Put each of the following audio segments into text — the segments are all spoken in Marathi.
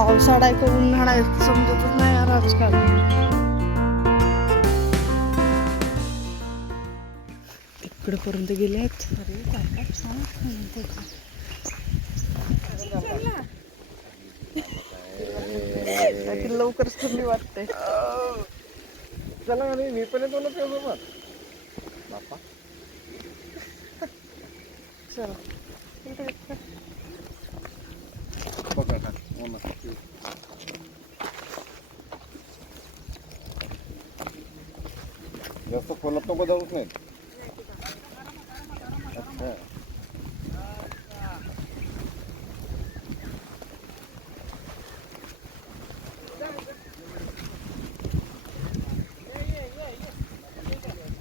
पावसाळा आहे का उन्हाळा आहे समजतच नाही यार आजकाल. तिकडे पर्यंत गेलेत. अरे काय छान काहीतरी लवकरच थंडी वाटते. चला मी पण येतो ना त्यासोबत बाप्पा. चला. पकड जास्त खोलात नको जाऊच नाही अच्छा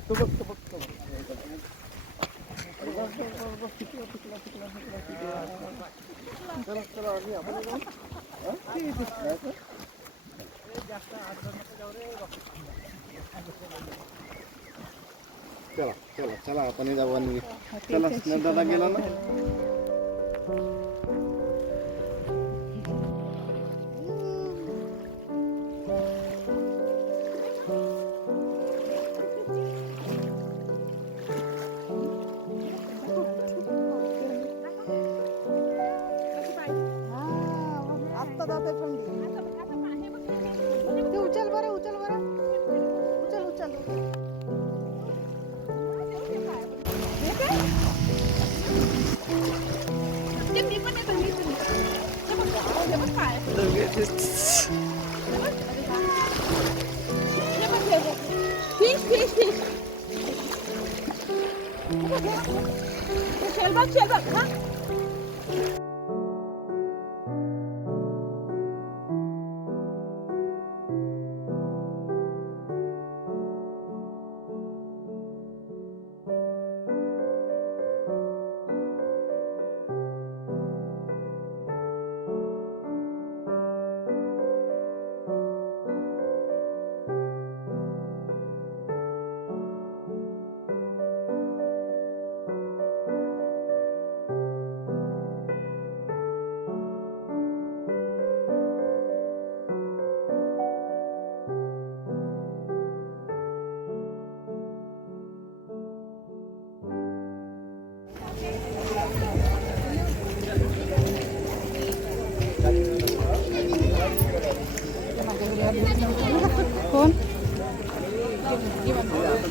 तो बघ तो बघ तो बघ. बस, बस, बस, बस. तिकडं, तिकडं, तिकडं, तिकडं, तिकडं. चला चला आपण चला चला चला आपण आणि चला दादा गेला ना? Şerbet şerbet. Ha?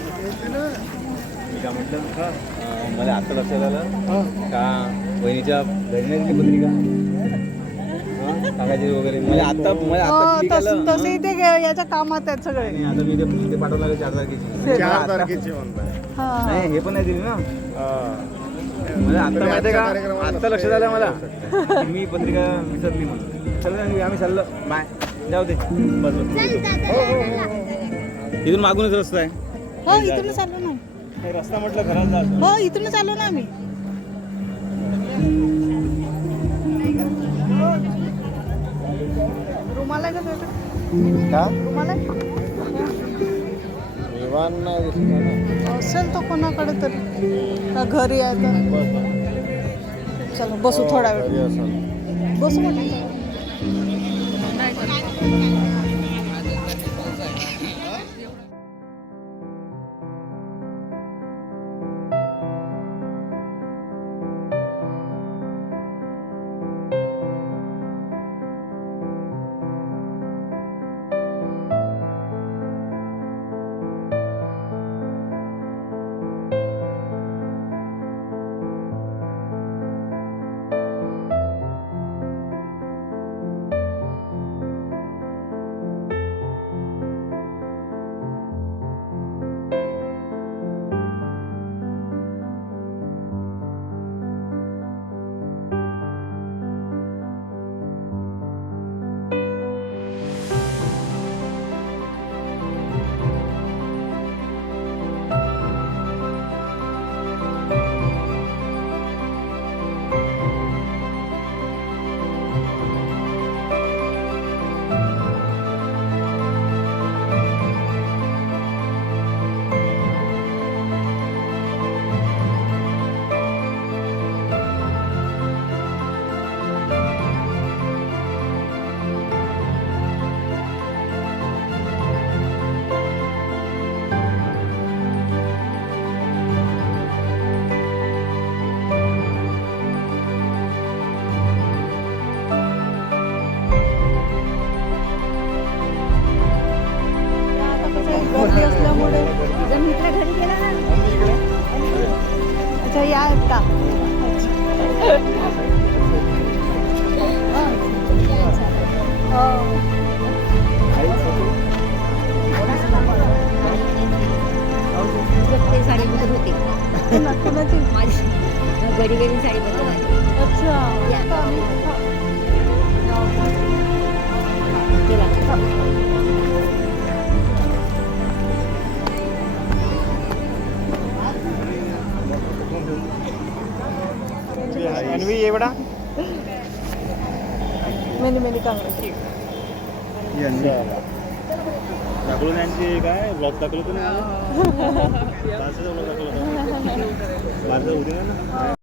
मी काय म्हटलं अं, मला आता लक्षात आलं. का बहिणीच्या नाही दिली पत्रिका? हं? वगैरे. मला आता मला हो आता click तस आलं. तसे ते गे- याच्या कामात आहेत सगळे. आणि आता मी ते ते पाठवलं लागेल चार तारखेची? चार आता- तारखेची म्हणताय. हा. नाही हे पण नाही दिली ना. हा. मला आता माहिती आजच्या का आता लक्षात आलं मला. की मी पत्रिका विसरली म्हणून. चल ना, आम्ही चाललो. बाय. जाऊ दे. बस बस इथून मागूनच रस्ता आहे. हो इथूनच आलो ना. हे रस्ता म्हटलं घरात जा हो इथूनच आलो ना आम्ही. रुमाल का का? रुमाल विमान नाही दिसला ना. असेल तो कोणाकडे तरी. का घरी आहे तर बस, बस. चलो बसू थोडा वेळ. घरी असेल. बसू म्हटलं. अच्छा या ते साडी बदल होते कोणाची माझी घडी घडी साडी बदल अच्छा या. Envy එවඩා මෙන්න මෙන්න කංග්‍රැටි. යන්නේ. දකුණු නැන්සේ එකයි බ්ලොග් දකුණු තුන. ඊට පස්සේ බ්ලොග් දකුණු. බාරද උදිනන.